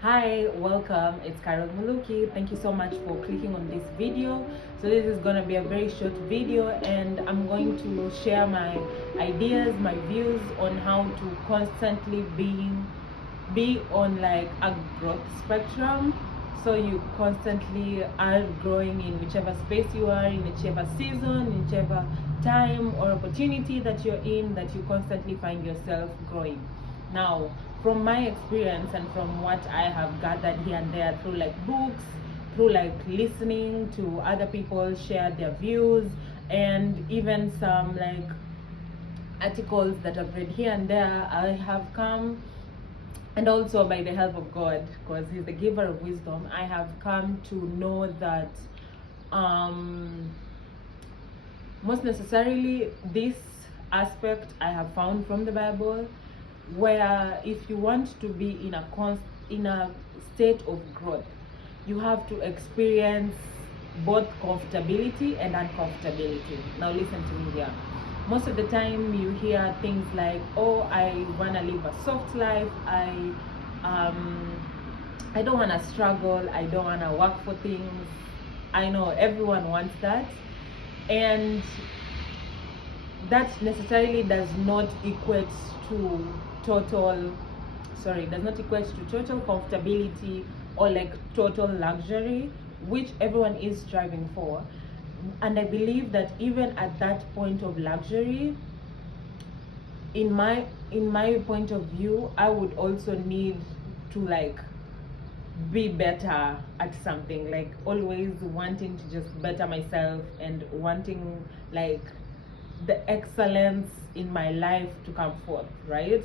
Hi, welcome. It's Carole Muluki. Thank you so much for clicking on this video. So this is going to be a very short video, and I'm going to share my ideas, my views on how to constantly be on like a growth spectrum. So you constantly are growing in whichever space you are, in whichever season, in whichever time or opportunity that you're in, that you constantly find yourself growing. Now, from my experience and from what I have gathered here and there through like books, through like listening to other people share their views, and even some like articles that I've read here and there, I have come, and also by the help of God, because He's the giver of wisdom, I have come to know that most necessarily this aspect I have found from the Bible, where if you want to be in a state of growth, you have to experience both comfortability and uncomfortability. Now listen to me here. Most of the time you hear things like, oh, I want to live a soft life, I don't want to struggle, I don't want to work for things. I know everyone wants that, and that necessarily does not equate to total does not equate to total comfortability or like total luxury, which everyone is striving for. And I believe that even at that point of luxury, in my point of view, I would also need to like be better at something, like always wanting to just better myself and wanting like the excellence in my life to come forth, right?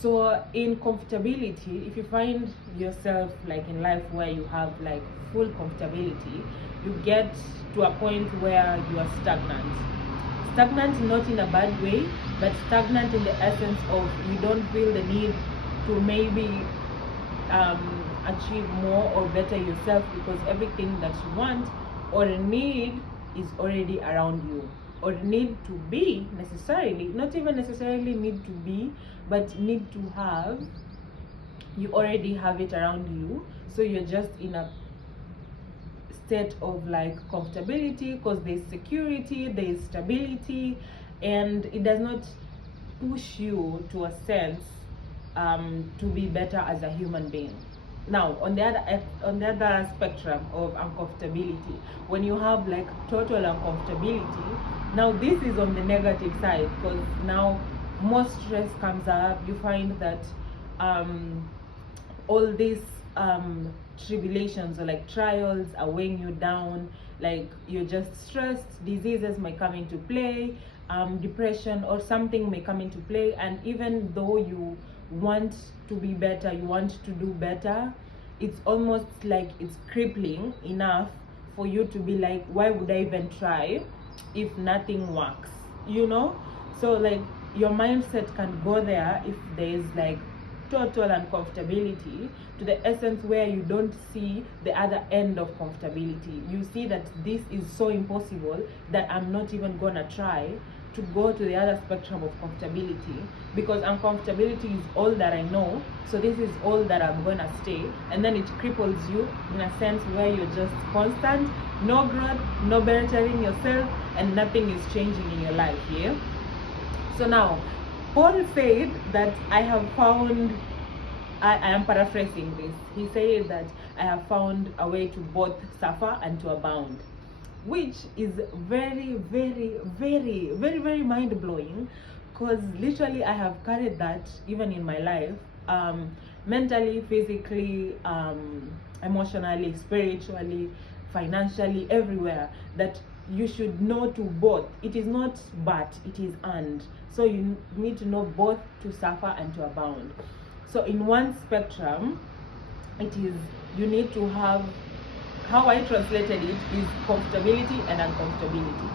So in comfortability, if you find yourself like in life where you have like full comfortability, you get to a point where you are stagnant not in a bad way, but stagnant in the essence of you don't feel the need to maybe achieve more or better yourself, because everything that you want or need is already around you, or need to be necessarily, not even necessarily need to be, but need to have, you already have it around you. So you're just in a state of like comfortability, because there's security, there's stability, and it does not push you to a sense to be better as a human being. Now on the other spectrum of uncomfortability, when you have like total uncomfortability, now this is on the negative side, because now more stress comes up. You find that all these tribulations or like trials are weighing you down, like you're just stressed, diseases may come into play, depression or something may come into play, and even though you want to be better, you want to do better, it's almost like it's crippling enough for you to be like, why would I even try if nothing works, you know? So like your mindset can go there if there is like total uncomfortability, to the essence where you don't see the other end of comfortability. You see that this is so impossible that I'm not even gonna try to go to the other spectrum of comfortability, because uncomfortability is all that I know, so this is all that I'm gonna stay. And then it cripples you in a sense where you're just constant, no growth, no bettering yourself, and nothing is changing in your life. Yeah. So now Paul said that I have found, I am paraphrasing this, he said that I have found a way to both suffer and to abound, which is very, very, very, very, very mind-blowing, because literally I have carried that even in my life, mentally, physically, emotionally, spiritually, financially, everywhere, that you should know to both. It is not but, it is and. So you need to know both to suffer and to abound. So in one spectrum, it is, you need to have, how I translated it is comfortability and uncomfortability.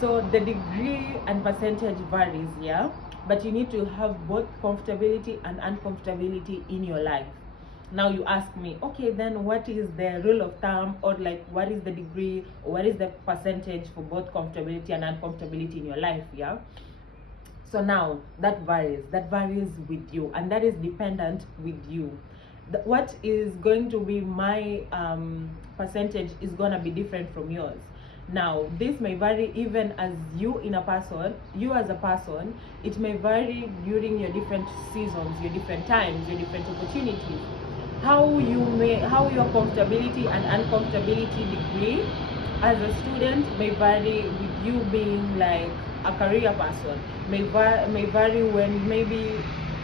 So the degree and percentage varies, yeah, but you need to have both comfortability and uncomfortability in your life. Now you ask me, okay, then what is the rule of thumb, or like what is the degree, or what is the percentage for both comfortability and uncomfortability in your life? Yeah. So now that varies with you, and that is dependent with you. what is going to be my percentage is gonna be different from yours. Now this may vary even as you as a person. It may vary during your different seasons, your different times, your different opportunities. How your comfortability and uncomfortability degree as a student may vary with you being like a career person, may vary when maybe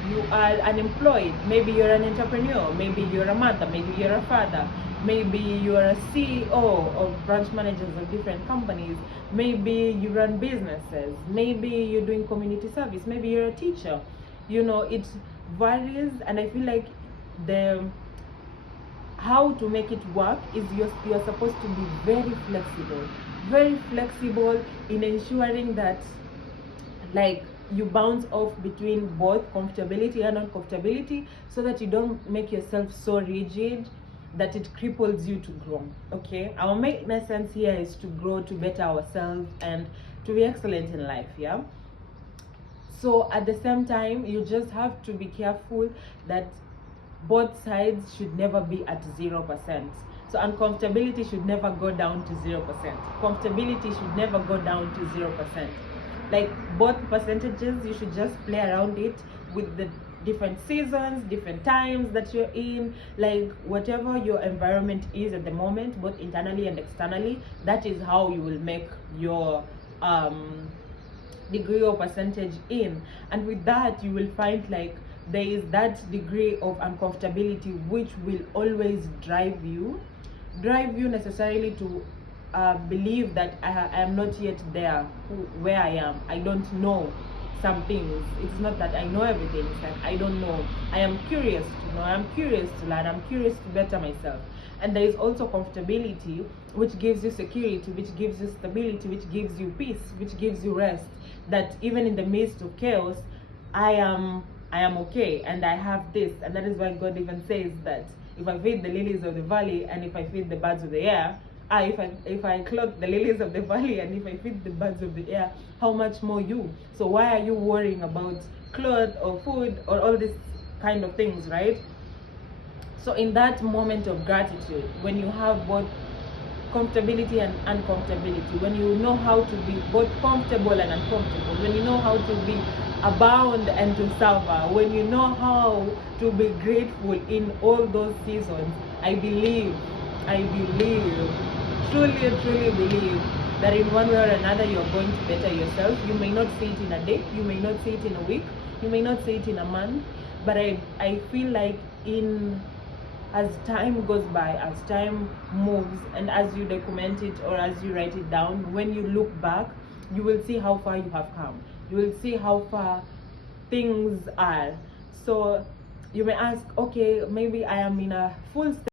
you are unemployed, maybe you're an entrepreneur, maybe you're a mother, maybe you're a father, maybe you're a CEO of branch managers of different companies, maybe you run businesses, maybe you're doing community service, maybe you're a teacher. It varies, and I feel like the how to make it work is you're supposed to be very flexible in ensuring that like you bounce off between both comfortability and uncomfortability, so that you don't make yourself so rigid that it cripples you to grow. Okay, our main essence here is to grow, to better ourselves, and to be excellent in life. Yeah, so at the same time, you just have to be careful that both sides should never be at 0%. So uncomfortability should never go down to 0%. Comfortability should never go down to 0%. Like both percentages, you should just play around it with the different seasons, different times that you're in, like whatever your environment is at the moment, both internally and externally. That is how you will make your degree or percentage in. And with that, you will find like there is that degree of uncomfortability which will always drive you necessarily to believe that I am not yet there where I am. I don't know some things. It's not that I know everything. It's like I don't know. I am curious to know. I'm curious to learn. I'm curious to better myself. And there is also comfortability, which gives you security, which gives you stability, which gives you peace, which gives you rest. That even in the midst of chaos, I am okay, and I have this. And that is why God even says that if I feed the lilies of the valley and if I feed the birds of the air, if I clothe the lilies of the valley and if I feed the birds of the air, how much more you? So why are you worrying about clothes or food or all these kind of things, right? So in that moment of gratitude, when you have both comfortability and uncomfortability, when you know how to be both comfortable and uncomfortable, when you know how to be abound and to suffer, when you know how to be grateful in all those seasons, I believe, truly believe that in one way or another you're going to better yourself. You may not see it in a day, you may not see it in a week, you may not see it in a month, but I feel like as time goes by, as time moves, and as you document it or as you write it down, when you look back, you will see how far you have come. You will see how far things are. So you may ask, okay, maybe I am in a full state